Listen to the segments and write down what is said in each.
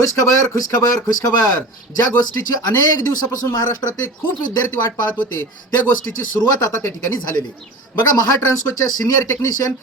खुशखबर खुशखबर खुशखबर. ज्या गोष्टीची अनेक दिवसापासून महाराष्ट्रातील खूप विद्यार्थी वाट पाहत होते त्या गोष्टीची सुरुवात आता त्या ठिकाणी झालेली आहे. बघा, महाट्रान्सकोच्या सिनियर टेक्निशियन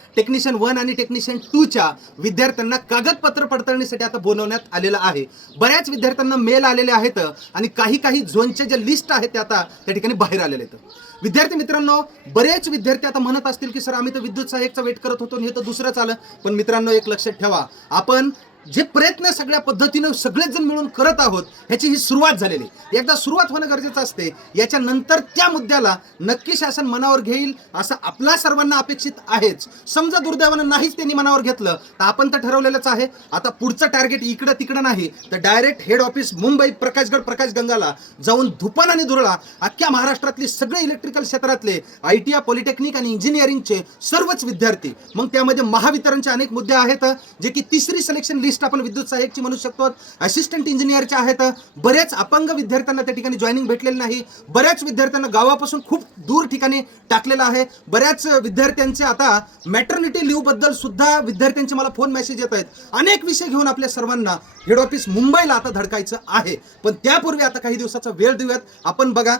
1 आणि टेक्निशियन 2च्या विद्यार्थ्यांना कागदपत्र पडताळणीसाठी आता बोलवण्यात आलेलं आहे. बऱ्याच विद्यार्थ्यांना मेल आलेले आहेत आणि काही झोनच्या ज्या लिस्ट आहेत त्या आता त्या ठिकाणी बाहेर आलेले आहेत. विद्यार्थी मित्रांनो, बरेच विद्यार्थी आता म्हणत असतील की सर आम्ही तर विद्युत सहाय्यकचा वेट करत होतो आणि हे तर दुसरंच आलं. पण मित्रांनो, एक लक्षात ठेवा, आपण जे प्रयत्न सगळ्या पद्धतीनं सगळेच जण मिळून करत आहोत ह्याची ही सुरुवात झालेली. एकदा सुरुवात होणं गरजेचं असते. याच्यानंतर त्या मुद्द्याला नक्की शासन मनावर घेईल असं आपल्या सर्वांना अपेक्षित आहेच. समजा दुर्दैवानं नाहीच त्यांनी मनावर घेतलं तर आपण तर ठरवलेलंच आहे, आता पुढचं टार्गेट इकडं तिकडं नाही तर डायरेक्ट हेड ऑफिस मुंबई प्रकाशगंगाला जाऊन धुपन आणि धुरळा अख्ख्या महाराष्ट्रातले सगळे इलेक्ट्रिकल क्षेत्रातले ITI पॉलिटेक्निक आणि इंजिनिअरिंगचे सर्वच विद्यार्थी, मग त्यामध्ये महावितरणचे अनेक मुद्दे आहेत जे की तिसरी सिलेक्शन लिस्ट आपण विद्युत सहाय्यकची म्हणू शकतो. असिस्टंट इंजिनिअरचे आहेत. बऱ्याच अपंग विद्यार्थ्यांना त्या ठिकाणी जॉईनिंग भेटलेलं नाही. बऱ्याच विद्यार्थ्यांना गावापासून खूप दूर ठिकाणी टाकलेलं आहे. बऱ्याच विद्यार्थ्यांचे आता मॅटर्निटी लिव्ह बद्दल सुद्धा विद्यार्थ्यांचे मला फोन मेसेज येत आहेत. अनेक विषय घेऊन आपल्या सर्वांना हेड ऑफिस मुंबईला आता धडकायचं आहे. पण त्यापूर्वी आता काही दिवसाचा वेळ देऊयात. आपण बघा,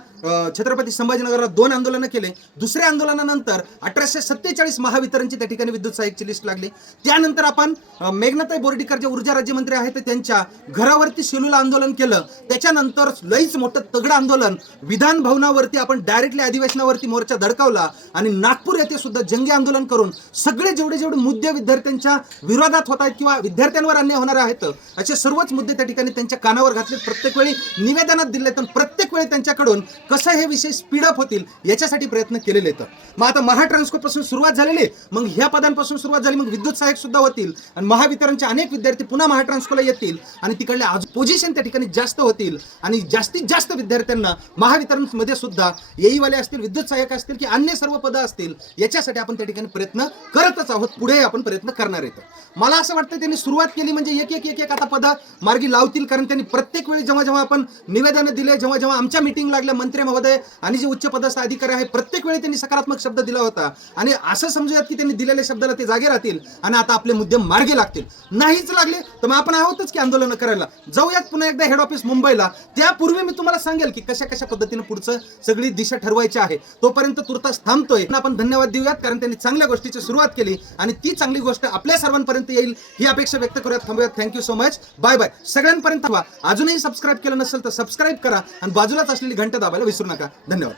छत्रपती संभाजीनगरला 2 आंदोलनं केले. दुसऱ्या आंदोलनानंतर 1847 महावितरणची त्या ठिकाणी विद्युत सहाय्यकची लिस्ट लागली. त्यानंतर आपण मेघनाताई बोर्डीकर जे ऊर्जा राज्यमंत्री आहेत त्यांच्या घरावरती सेल्युलर आंदोलन केलं. त्याच्यानंतर लईच मोठं तगडं आंदोलन विधान भवनावरती आपण डायरेक्टली अधिवेशनावरती मोर्चा धडकावला आणि नागपूर येथे सुद्धा जंगी आंदोलन करून सगळे जेवढे मुद्दे विद्यार्थ्यांच्या विरोधात होत आहेत किंवा विद्यार्थ्यांवर अन्याय होणार आहेत असे सर्वच मुद्दे त्या ठिकाणी त्यांच्या कानावर घातले. प्रत्येक वेळी निवेदनात दिले तर प्रत्येक वेळी त्यांच्याकडून कसं हे विषय स्पीडअप होतील याच्यासाठी प्रयत्न केलेले आहेत. मग आता महाट्रान्सको पासून सुरुवात झालेली, मग ह्या पदांपासून सुरुवात झाली, मग विद्युत सहाय्यक सुद्धा होतील आणि महावितरणचे अनेक विद्यार्थी पुन्हा महाट्रान्सकोला येतील आणि तिकडले पोझिशन त्या ठिकाणी जास्त होतील आणि जास्तीत जास्त विद्यार्थ्यांना महावितरणमध्ये सुद्धा येईवाले असतील, विद्युत सहाय्यक असतील की अन्य सर्व पदं असतील याच्यासाठी आपण त्या ठिकाणी प्रयत्न करतच आहोत. पुढे आपण प्रयत्न करणार आहेत. मला असं वाटतं त्यांनी सुरुवात केली म्हणजे एक आता पदं मार्गी लावतील, कारण त्यांनी प्रत्येक वेळी जेव्हा आपण निवेदन दिले, जेव्हा आमच्या मीटिंग लागल्या मंत्री महोदय आणि जे उच्च पदस्थ अधिकारी आहे प्रत्येक वेळी त्यांनी सकारात्मक शब्द दिला होता आणि असं समजूयात की त्यांनी दिलेल्या शब्दाला ते जागे राहतील आणि आता आपले मुद्दे मार्गे लागतील. नाहीच लागले तर मग आपण आहोतच की आंदोलन करायला. जाऊयात पुन्हा एकदा हेड ऑफिस मुंबईला. त्यापूर्वी मी तुम्हाला सांगेल की कशा पद्धतीने पुढचं सगळी दिशा ठरवायची आहे. तोपर्यंत तुर्तास थांबतोय. आपण धन्यवाद देऊयात, कारण त्यांनी चांगल्या गोष्टीची सुरुवात केली आणि ती चांगली गोष्ट आपल्या सर्वांपर्यंत येईल ही अपेक्षा व्यक्त करूयात. थांबूयात. Thank you so much. Bye bye. सगळ्यांपर्यंत थांबा. अजूनही सबस्क्राईब केलं नसेल तर सबस्क्राईब करा आणि बाजूलाच असलेली घंटा दाबायला विसरू नका. धन्यवाद.